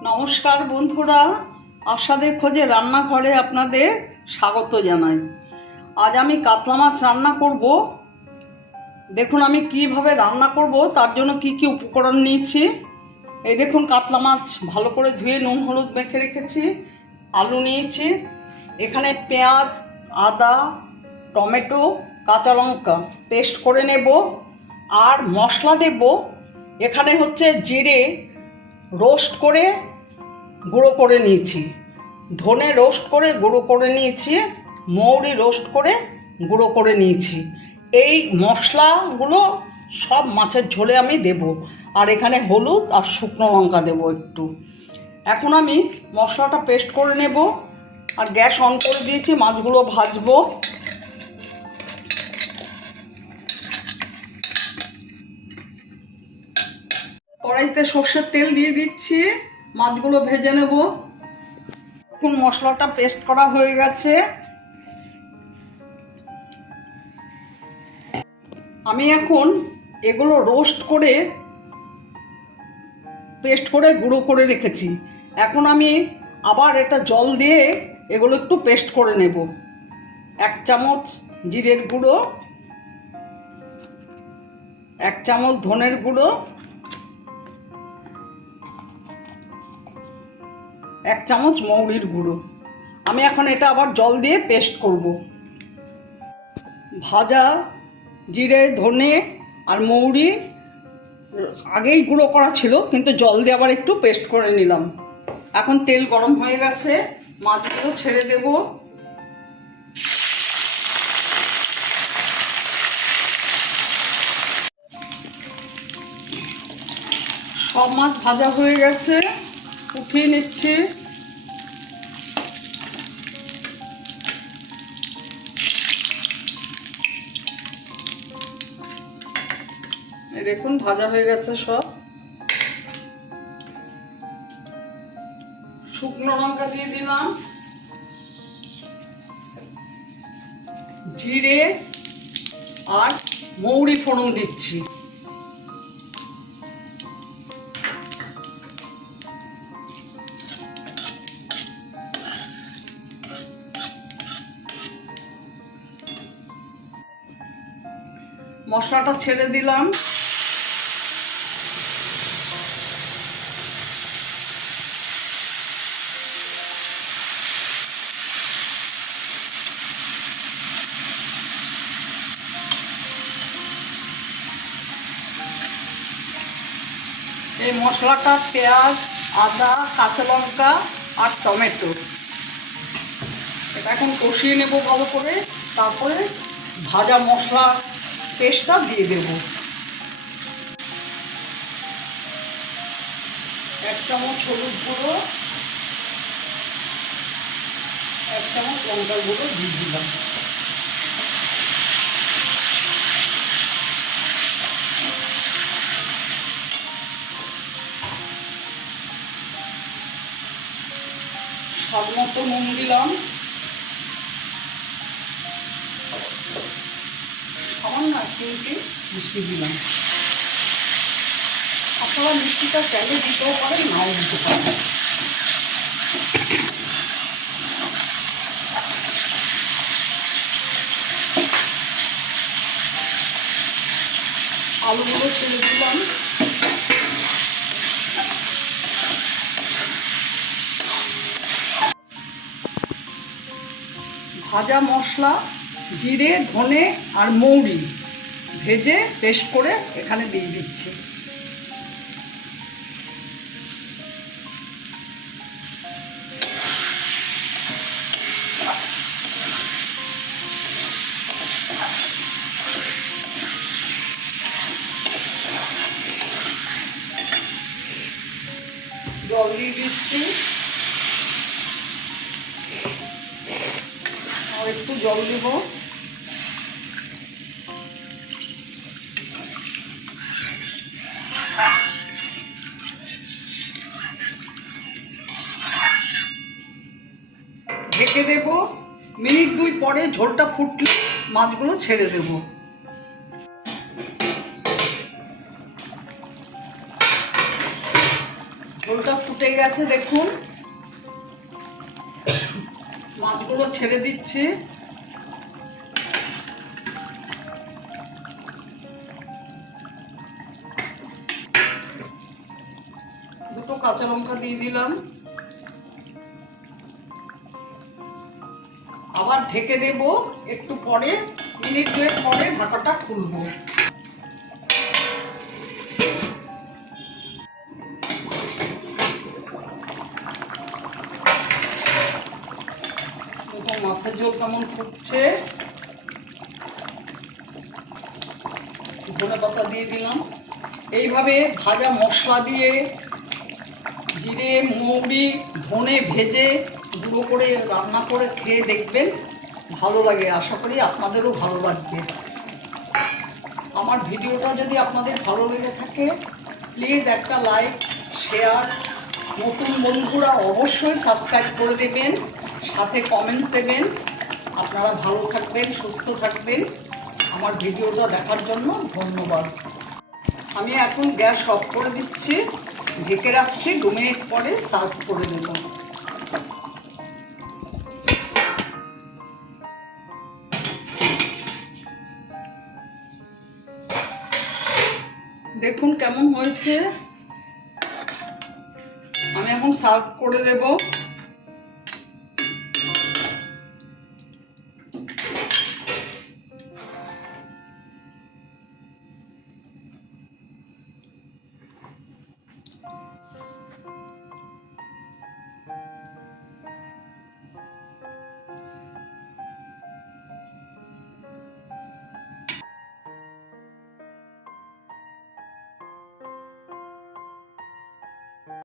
নমস্কার বন্ধুরা, আশাদের খোঁজে রান্নাঘরে আপনাদের স্বাগত জানাই। আজ আমি কাতলা মাছ রান্না করব। দেখুন আমি কীভাবে রান্না করব, তার জন্য কি কি উপকরণ নিয়েছি। এই দেখুন কাতলা মাছ ভালো করে ধুয়ে নুন, হলুদ মেখে রেখেছি, আলু নিয়েছি। এখানে পেঁয়াজ, আদা, টমেটো, কাঁচা লঙ্কা পেস্ট করে নেব। আর মশলা দেব, এখানে হচ্ছে জিরে রোস্ট করে গুঁড়ো করে নিয়েছি। ধনে রোস্ট করে গুঁড়ো করে নিয়েছি, মৌরি রোস্ট করে গুঁড়ো করে নিয়েছি। এই মশলাগুলো সব মাছের ঝোলে আমি দেব, আর এখানে হলুদ আর শুকনো লঙ্কা দেব একটু। এখন আমি মশলাটা পেস্ট করে নেব, আর গ্যাস অন করে দিয়েছি, মাছগুলো ভাজবো। কড়াইতে সর্ষের তেল দিয়ে দিচ্ছি, মাছগুলো ভেজে নেব। এখন মশলাটা পেস্ট করা হয়ে গেছে। আমি এখন এগুলো রোস্ট করে পেস্ট করে গুঁড়ো করে রেখেছি। এখন আমি আবার এটা জল দিয়ে এগুলো একটু পেস্ট করে নেব। এক চামচ জিরের গুঁড়ো, এক চামচ ধনের গুঁড়ো এক চামচ মৌরির গুঁড়ো। আমি এখন এটা আবার জল দিয়ে পেস্ট করব। ভাজা জিরে, ধনে আর মৌরি আগেই গুঁড়ো করা ছিল, কিন্তু জল দিয়ে আবার একটু পেস্ট করে নিলাম। এখন তেল গরম হয়ে গেছে, মাছগুলো ছেড়ে দেব। সব মাছ ভাজা হয়ে গেছে। উঠিয়ে নিচ্ছি। দেখুন, ভাজা হয়ে গেছে সব। শুকনো লঙ্কা দিয়ে দিলাম। জিরে আর মৌরি ফোড়ন দিচ্ছি। মশলাটা ছেড়ে দিলাম। এই মশলাটা পেঁয়াজ, আদা, কাঁচা লঙ্কা আর টমেটো। এটা এখন কষিয়ে নেব ভালো করে, তারপরে ভাজা মশলা পেস্টটা দিয়ে দেব। এক চামচ হলুদ গুঁড়ো, এক চামচ লঙ্কার গুঁড়ো দিয়ে দিলাম। স্বাদ মতো নুন দিলাম। সামান্য তিনটে মিষ্টি দিলাম। আপনারা মিষ্টিটা চাইলে দিতেও পারেন নাও দিতে পারেন। আলুগুলো ছেড়ে দিলাম। ভাজা মশলা জিরে, ধনে আর মৌরি ভেজে পেস্ট করে এখানে দিয়ে দিচ্ছি। জল দিয়ে দিচ্ছি। আর একটু জল দিব। ঢেকে দেব। মিনিট দুই পরে ঝোলটা ফুটলে মাছগুলো ছেড়ে দেব। ঝোলটা ফুটে গেছে, দেখুন। মাছগুলো ছেড়ে দিচ্ছি। দুটো কাঁচা লঙ্কা দিয়ে দিলাম। আবার ঢেকে দেব একটু পরে, মিনিট দুয়েক পরে ঢাকাটা খুলবো মাছের ঝোল কেমন ফুটছে? ধনে পাতা দিয়ে দিলাম। এইভাবে ভাজা মশলা দিয়ে জিরে, মৌরি, ধনে ভেজে গুঁড়ো করে রান্না করে খেয়ে দেখবেন ভালো লাগে। আশা করি আপনাদেরও ভালো লাগবে। আমার ভিডিওটা যদি আপনাদের ভালো লেগে থাকে প্লিজ একটা লাইক শেয়ার নতুন বন্ধুরা অবশ্যই সাবস্ক্রাইব করে দেবেন, সাথে কমেন্টস দেবেন। আপনারা ভালো থাকবেন, সুস্থ থাকবেন। আমার ভিডিওটা দেখার জন্য ধন্যবাদ। আমি এখন গ্যাস অফ করে দিচ্ছি, ঢেকে রাখছি, দু মিনিট পরে সার্ভ করে দেব দেখুন কেমন হয়েছে। আমি এখন সার্ভ করে দেব।